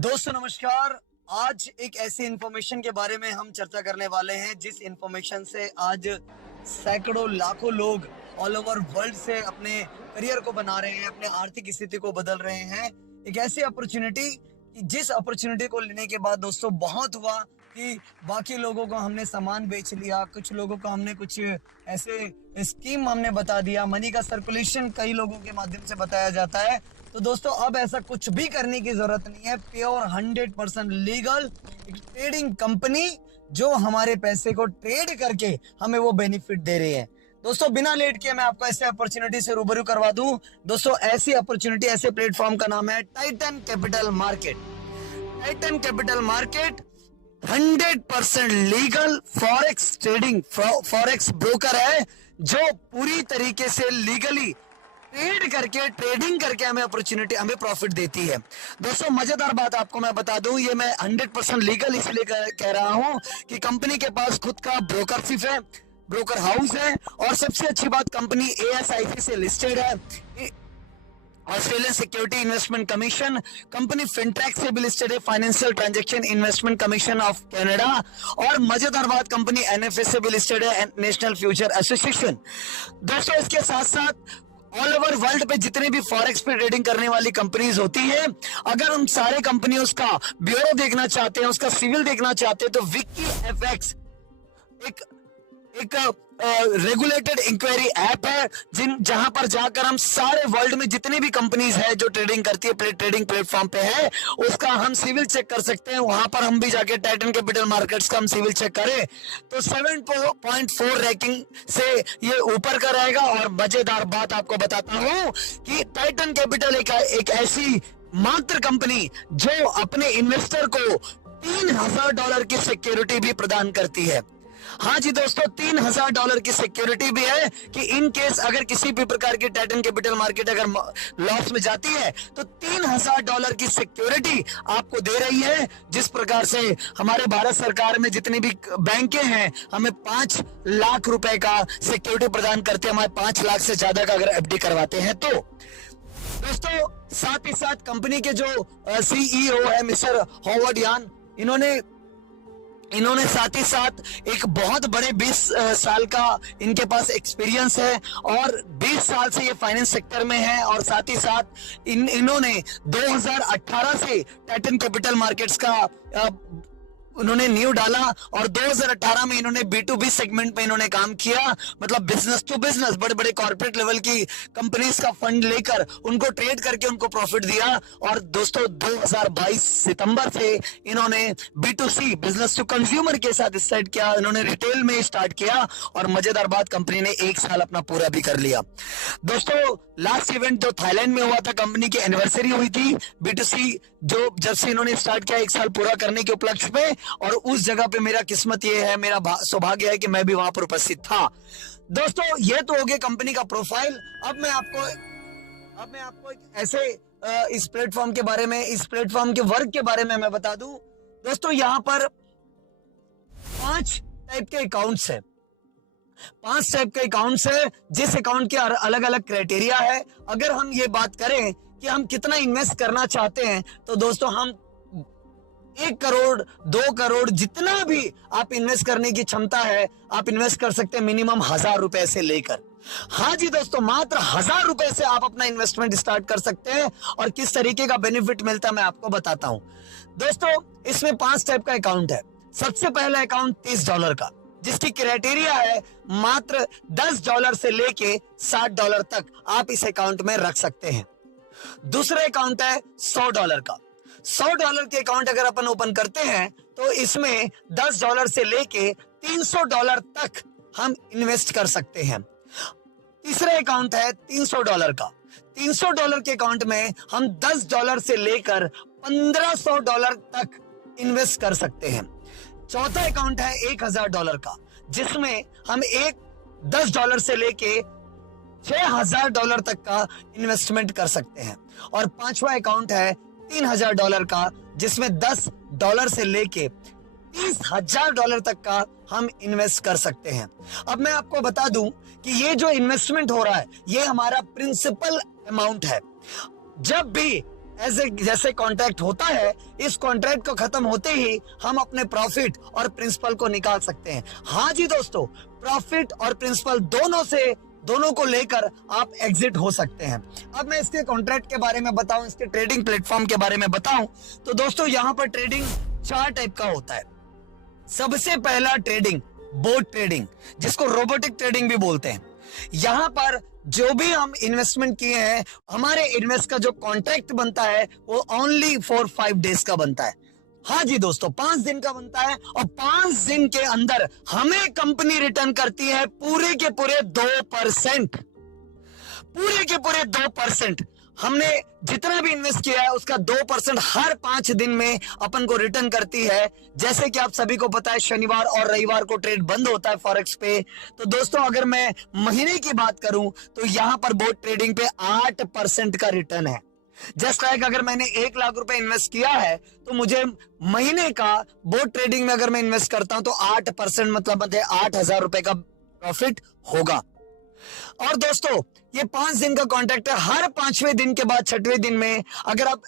दोस्तों नमस्कार। आज एक ऐसी इंफॉर्मेशन के बारे में हम चर्चा करने वाले हैं जिस इंफॉर्मेशन से आज सैकड़ों लाखों लोग ऑल ओवर वर्ल्ड से अपने करियर को बना रहे हैं, अपने आर्थिक स्थिति को बदल रहे हैं। एक ऐसी अपॉर्चुनिटी जिस अपॉर्चुनिटी को लेने के बाद दोस्तों बहुत हुआ कि बाकी लोगों को हमने सामान बेच लिया, कुछ लोगों को हमने कुछ ऐसे स्कीम हमने बता दिया, मनी का सर्कुलेशन कई लोगों के माध्यम से बताया जाता है। तो दोस्तों अब ऐसा कुछ भी करने की जरूरत नहीं है। प्योर 100% लीगल एक ट्रेडिंग कंपनी जो हमारे पैसे को ट्रेड करके हमें वो बेनिफिट दे रही है। दोस्तों बिना लेट किए मैं आपको ऐसे अपॉर्चुनिटी से रूबरू करवा दूं। दोस्तों ऐसी अपॉर्चुनिटी, ऐसे प्लेटफॉर्म का नाम है Titan capital market. Titan capital market 100% legal forex trading forex broker है जो पूरी तरीके से लीगली ट्रेडिंग करके हमें अपॉर्चुनिटी, हमें प्रॉफिट देती है। दोस्तों मजेदार बात आपको मैं बता दूं, ये मैं 100% लीगल इसलिए कह रहा हूं कि कंपनी के पास खुद का ब्रोकरशिप है, ब्रोकर हाउस है, और सबसे अच्छी बात कंपनी ASIC से लिस्टेड है, Australian security investment commission. Company fintech से भी लिस्टेड है, financial transaction investment commission of Canada. और मजेदार बात कंपनी NFA से भी लिस्टेड है, नेशनल फ्यूचर एसोसिएशन। दोस्तों इसके साथ साथ ऑल ओवर वर्ल्ड पे जितने भी फॉरेक्स पे ट्रेडिंग करने वाली कंपनीज होती है, अगर हम सारे कंपनियों का ब्यूरो देखना चाहते हैं, उसका सिविल देखना चाहते हैं, तो WikiFX एक रेगुलेटेड इंक्वायरी ऐप है जहां पर जाकर हम सारे वर्ल्ड में जितनी भी कंपनीज है जो ट्रेडिंग करती है, ट्रेडिंग प्लेटफॉर्म पे है, उसका हम सिविल चेक कर सकते हैं। वहां पर हम भी जाके टाइटन कैपिटल मार्केट्स का हम सिविल चेक करें तो 7.4 रैंकिंग से ये ऊपर का रहेगा। और मजेदार बात आपको बताता हूं कि टाइटन कैपिटल एक ऐसी मात्र कंपनी जो अपने इन्वेस्टर को $3,000 की सिक्योरिटी भी प्रदान करती है। हाँ जी दोस्तों, $3,000 की सिक्योरिटी भी है कि इन केस अगर किसी भी प्रकार की टाइटन कैपिटल मार्केट अगर लॉस में जाती है तो $3,000 की सिक्योरिटी आपको दे रही है। जिस प्रकार से हमारे भारत सरकार में जितनी भी बैंकें हैं हमें 5 लाख रुपए का सिक्योरिटी प्रदान करते हैं, हमारे 5 लाख से ज्यादा का अगर FD करवाते हैं तो। दोस्तों साथ ही साथ कंपनी के जो CEO है मिस्टर हॉवर्ड यान, इन्होंने साथ ही साथ एक बहुत बड़े 20 साल का इनके पास एक्सपीरियंस है और 20 साल से ये फाइनेंस सेक्टर में है। और साथ ही साथ इन्होंने 2018 से टाइटन कैपिटल मार्केट्स का उन्होंने न्यू डाला और 2018 में इन्होंने B2B सेगमेंट में इन्होंने काम किया, मतलब बिजनेस टू बिजनेस, बड़े बड़े कॉर्पोरेट लेवल की कंपनीज का फंड लेकर उनको ट्रेड करके उनको प्रॉफिट दिया। और दोस्तों 2022 सितंबर से इन्होंने B2C बिजनेस टू कंज्यूमर के साथ स्टार्ट किया, इन्होंने रिटेल में स्टार्ट किया और मजेदार बात कंपनी ने 1 साल अपना पूरा भी कर लिया। दोस्तों लास्ट इवेंट जो थाईलैंड में हुआ था, कंपनी की एनिवर्सरी हुई थी B2C जो जब से इन्होंने स्टार्ट किया 1 साल पूरा करने के उपलक्ष्य में, और उस जगह पे मेरा किस्मत ये है, मेरा सौभाग्य है कि मैं भी वहां पर उपस्थित था। दोस्तों ये तो हो गया कंपनी का प्रोफाइल। अब मैं आपको ऐसे इस प्लेटफॉर्म के बारे में, इस प्लेटफॉर्म के वर्क के बारे में मैं बता दूं। दोस्तों यहाँ पर 5 टाइप के अकाउंट्स है, 5 टाइप के अकाउंट्स है, जिस अकाउंट के अलग अलग क्राइटेरिया है। अगर हम ये बात करें कि हम कितना इन्वेस्ट करना चाहते हैं तो दोस्तों हम 1 करोड़ 2 करोड़ जितना भी आप इन्वेस्ट करने की क्षमता है आप इन्वेस्ट कर सकते हैं, मिनिमम 1000 रुपए से लेकर। हाँ जी दोस्तों, मात्र 1000 रुपए से आप अपना इन्वेस्टमेंट स्टार्ट कर सकते हैं। और किस तरीके का बेनिफिट मिलता है मैं आपको बताता हूं। दोस्तों इसमें 5 टाइप का अकाउंट है। सबसे पहला अकाउंट $30 का, जिसकी क्राइटेरिया है मात्र $10 से लेके $60 तक आप इस अकाउंट में रख सकते हैं। दूसरा अकाउंट है $100 का। $100 के अकाउंट अगर अपन ओपन करते हैं तो इसमें $10 से लेके $300 तक हम इन्वेस्ट कर सकते हैं। तीसरा अकाउंट है $300 का। $300 के अकाउंट में हम $10 से लेकर $1500 तक इन्वेस्ट कर सकते हैं। चौथा अकाउंट है $1000 का, जिसमें हम $10 से लेके $6000 तक का इन्वेस्टमेंट कर सकते हैं। और पांचवा अकाउंट है $3000 का, जिसमें $10 से लेके $30,000 तक का हम इन्वेस्ट कर सकते हैं। अब मैं आपको बता दूं कि ये जो इन्वेस्टमेंट हो रहा है ये हमारा प्रिंसिपल अमाउंट है। जब भी जैसे कॉन्ट्रैक्ट होता है, इस कॉन्ट्रैक्ट को खत्म होते ही हम अपने प्रॉफिट और प्रिंसिपल को निकाल सकते हैं। हाँ जी दोस्तों, प्रॉफिट और प्रिंसिपल दोनों को लेकर आप एग्जिट हो सकते हैं। अब मैं इसके कॉन्ट्रैक्ट के बारे में बताऊं, इसके ट्रेडिंग प्लेटफॉर्म के बारे में बताऊं, तो दोस्तों यहां पर ट्रेडिंग 4 टाइप का होता है। सबसे पहला ट्रेडिंग बोट ट्रेडिंग, जिसको रोबोटिक ट्रेडिंग भी बोलते हैं। यहां पर जो भी हम इन्वेस्टमेंट किए हैं, हमारे इन्वेस्ट का जो कॉन्ट्रैक्ट बनता है वो ओनली फॉर 5 डेज का बनता है। हाँ जी दोस्तों, 5 दिन का बनता है और 5 दिन के अंदर हमें कंपनी रिटर्न करती है पूरे के पूरे 2%। पूरे के पूरे 2%। हमने जितना भी इन्वेस्ट किया है उसका 2% हर 5 दिन में अपन को रिटर्न करती है। जैसे कि आप सभी को पता है, शनिवार और रविवार को ट्रेड बंद होता है फॉरेक्स पे। तो दोस्तों अगर मैं महीने की बात करूं तो यहां पर बोट ट्रेडिंग पे 8% का रिटर्न है। जस्ट लाइक अगर मैंने 1 लाख रुपए इन्वेस्ट किया है तो मुझे महीने का बोट ट्रेडिंग में अगर मैं इन्वेस्ट करता हूं तो 8% मतलब 8,000 रुपए का प्रॉफिट होगा। और दोस्तों ये 5 दिन का कॉन्ट्रैक्ट है। हर 5वें दिन के बाद 6वें दिन में अगर आप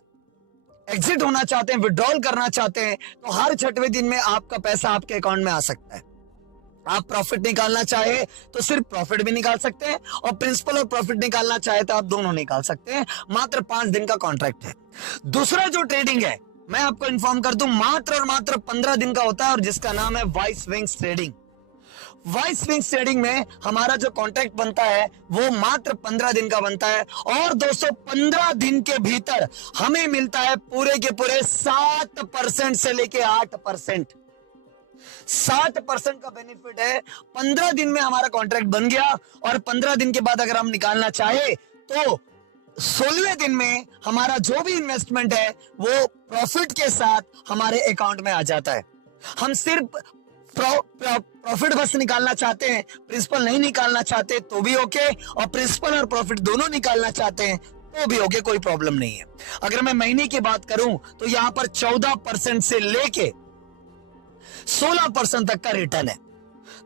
एग्जिट होना चाहते हैं, विड्रॉल करना चाहते हैं, तो हर 6वें दिन में आपका पैसा आपके अकाउंट में आ सकता है। आप प्रॉफिट निकालना चाहे तो सिर्फ प्रॉफिट भी निकाल सकते हैं और प्रिंसिपल और प्रॉफिट निकालना चाहे तो आप दोनों निकाल सकते हैं। मात्र 5 दिन का कॉन्ट्रैक्ट है। दूसरा जो ट्रेडिंग है, मैं आपको इन्फॉर्म कर दूं, मात्र और मात्र 15 दिन का होता है और जिसका नाम है vice wings trading. Vice wings trading में हमारा जो कॉन्ट्रैक्ट बनता है वो मात्र 15 दिन का बनता है और दोस्तों 15 दिन के भीतर हमें मिलता है पूरे के पूरे 7% से लेके 8%। 7% का बेनिफिट है। 15 दिन में हमारा कॉन्ट्रैक्ट बन गया और 15 दिन के बाद अगर हम निकालना चाहे तो 16वें दिन में हमारा जो भी इन्वेस्टमेंट है वो प्रॉफिट के साथ हमारे अकाउंट में आ जाता है। हम सिर्फ प्रॉफिट बस निकालना चाहते हैं, प्रिंसिपल नहीं निकालना चाहते तो भी ओके, और प्रिंसिपल और प्रॉफिट दोनों निकालना चाहते हैं तो भी ओके, कोई प्रॉब्लम नहीं है। अगर मैं महीने की बात करूं तो यहां पर 14% से लेके 16% तक का रिटर्न है।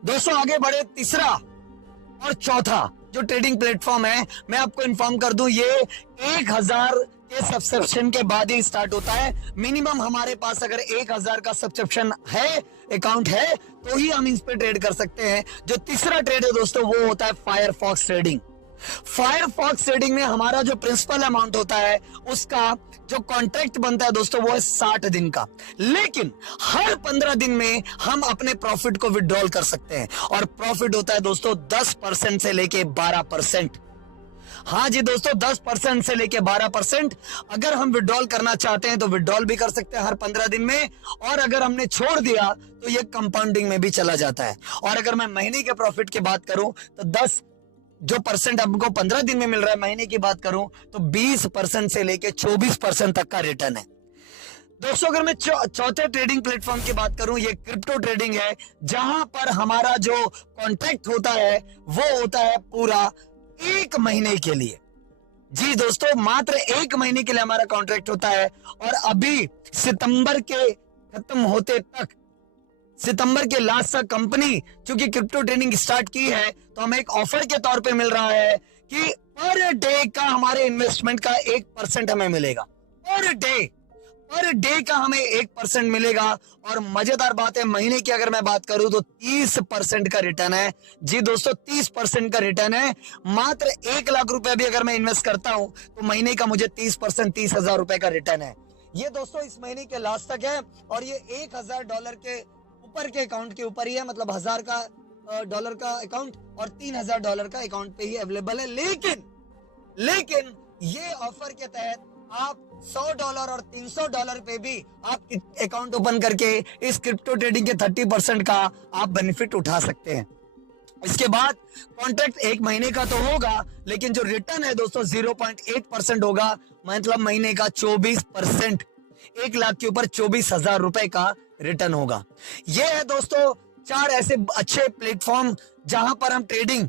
दोस्तों आगे बढ़े, तीसरा और चौथा जो ट्रेडिंग प्लेटफॉर्म है, मैं आपको इन्फॉर्म कर दूं, ये 1000 के सब्सक्रिप्शन के बाद ही स्टार्ट होता है। मिनिमम हमारे पास अगर 1000 का सब्सक्रिप्शन है, अकाउंट है, तो ही हम इस पे ट्रेड कर सकते हैं। जो तीसरा ट्रेड है दोस्तों वो होता है फायरफॉक्स ट्रेडिंग। फायरफॉक्स ट्रेडिंग में हमारा जो प्रिंसिपल अमाउंट होता है उसका जो कॉन्ट्रैक्ट बनता है दोस्तों वो है 60 दिन का, लेकिन हर 15 दिन में हम अपने प्रॉफिट को विड्रॉल कर सकते हैं और प्रॉफिट होता है दोस्तों 10% से लेके 12%। हाँ जी दोस्तों, 10% से लेके 12%। अगर हम विड्रॉल करना चाहते हैं तो विड्रॉल भी कर सकते हैं हर 15 दिन में, और अगर हमने छोड़ दिया तो ये कंपाउंडिंग में भी चला जाता है। और अगर मैं महीने के प्रॉफिट की बात करूं तो 10 जो परसेंट हमको 15 दिन में मिल रहा है, महीने की बात करूं तो 20% से लेके 24% तक का रिटर्न है। दोस्तों अगर मैं चौथे ट्रेडिंग प्लेटफॉर्म की बात करूं, ये क्रिप्टो ट्रेडिंग है, जहां पर हमारा जो कॉन्ट्रैक्ट होता है वो होता है पूरा 1 महीने के लिए। जी दोस्तों, मात्र 1 महीने के लिए हमारा कॉन्ट्रैक्ट होता है और अभी सितंबर के खत्म होते तक, सितंबर के लास्ट तक कंपनी चूंकि क्रिप्टो ट्रेडिंग स्टार्ट की है तो हमें एक ऑफर के तौर पे मिल रहा है कि पर डे का हमारे इन्वेस्टमेंट का 1% हमें मिलेगा। पर डे का हमें 1% मिलेगा। और मजेदार बात है, महीने की अगर मैं बात करूं तो 30% का रिटर्न है। जी दोस्तों, 30% का रिटर्न है। मात्र 1 लाख रुपए भी अगर मैं इन्वेस्ट करता हूं तो महीने का मुझे 30% 30,000 रुपए का रिटर्न है। ये दोस्तों इस महीने के लास्ट तक है और ये $1,000 के ऊपर के अकाउंट के ऊपर ही है, मतलब $1,000 का डॉलर का अकाउंट और $3,000 का अकाउंट पे ही अवेलेबल है। लेकिन ये ऑफर के तहत आप $100 और $300 पे भी आप अकाउंट ओपन करके इस क्रिप्टो ट्रेडिंग के 30% का आप बेनिफिट उठा सकते हैं। इसके बाद कॉन्ट्रैक्ट 1 महीने का तो होगा, लेकिन जो रिटर्न है दोस्तों 0.8% होगा, मतलब महीने का 24%। 1 लाख के ऊपर 24,000 रुपए का रिटर्न होगा। यह है दोस्तों 4 ऐसे अच्छे प्लेटफॉर्म जहां पर हम ट्रेडिंग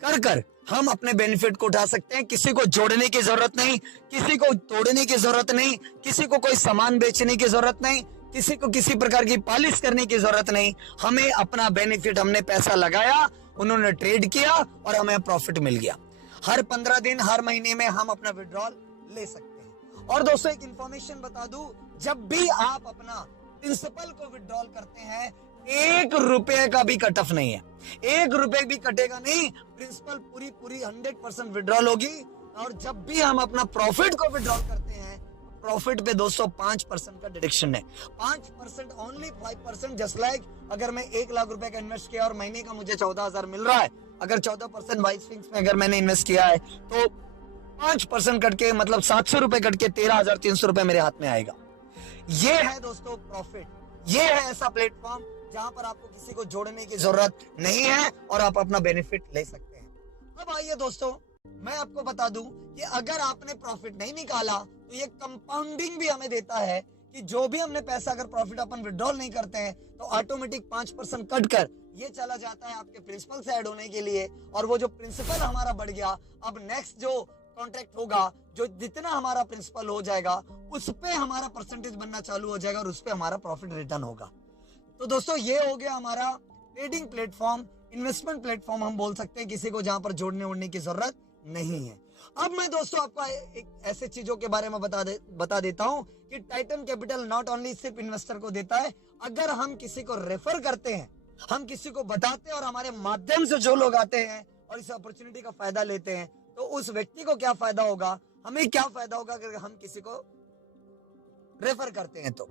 कर हम अपने बेनिफिट को उठा सकते हैं। किसी को जोड़ने की जरूरत नहीं, किसी को तोड़ने की जरूरत नहीं, किसी को कोई सामान बेचने की जरूरत नहीं, किसी को किसी प्रकार की पॉलिश करने की जरूरत नहीं। हमें अपना बेनिफिट, हमने पैसा लगाया, उन्होंने ट्रेड किया और हमें प्रॉफिट मिल गया। हर 15 दिन, हर महीने में हम अपना विड्रॉल ले सकते हैं। और दोस्तों एक इंफॉर्मेशन बता दूं, जब भी आप अपना प्रिंसिपल को विड्रॉल करते हैं, 1 रुपए का भी कट ऑफ नहीं है, 1 रुपए भी कटेगा नहीं, प्रिंसिपल पूरी 100% विड्रॉल होगी। और जब भी हम अपना प्रॉफिट को विड्रॉल करते हैं, प्रॉफिट पे दोस्तों 5% का डिडक्शन है, 5%, ओनली 5%। जस्ट लाइक अगर मैं 1 लाख रुपए का इन्वेस्ट किया और महीने का मुझे 14,000 मिल रहा है, अगर 14% वाइस फिंक्स में अगर मैंने इन्वेस्ट किया है तो 5% कट के मतलब 700 रुपए कट के 13,300 रुपए मेरे हाथ में आएगा। ये है दोस्तों प्रॉफिट, ये है ऐसा प्लेटफॉर्म जहां पर आपको किसी को जोड़ने की जरूरत नहीं है और आप अपना बेनिफिट ले सकते हैं। अब आइए दोस्तों, मैं आपको बता दूं कि अगर आपने प्रॉफिट नहीं निकाला तो ये कंपाउंडिंग भी हमें देता है कि जो भी हमने पैसा अगर प्रॉफिट अपन विड्रॉल नहीं करते हैं तो ऑटोमेटिक 5% कट कर ये चला जाता है आपके प्रिंसिपल से ऐड होने के लिए। और वो जो प्रिंसिपल हमारा बढ़ गया, अब नेक्स्ट जो कॉन्ट्रैक्ट होगा, जो जितना हमारा प्रिंसिपल हो जाएगा उस पे हमारा परसेंटेज बनना चालू हो जाएगा और उस पे हमारा प्रॉफिट रिटर्न होगा। तो दोस्तों ये हो गया हमारा ट्रेडिंग प्लेटफॉर्म, इन्वेस्टमेंट प्लेटफॉर्म हम बोल सकते हैं किसी को जहां पर जोड़ने ओड़ने की जरूरत नहीं है। अब मैं दोस्तों आपको एक ऐसे चीजों के बारे में बता देता हूं कि टाइटन कैपिटल नॉट ओनली सिर्फ इन्वेस्टर को देता है, अगर हम किसी को रेफर करते हैं, हम किसी को बताते हैं और हमारे माध्यम से जो लोग आते हैं और इस अपॉर्चुनिटी का फायदा लेते हैं, तो उस व्यक्ति को क्या फायदा होगा, हमें क्या फायदा होगा अगर हम किसी को रेफर करते हैं तो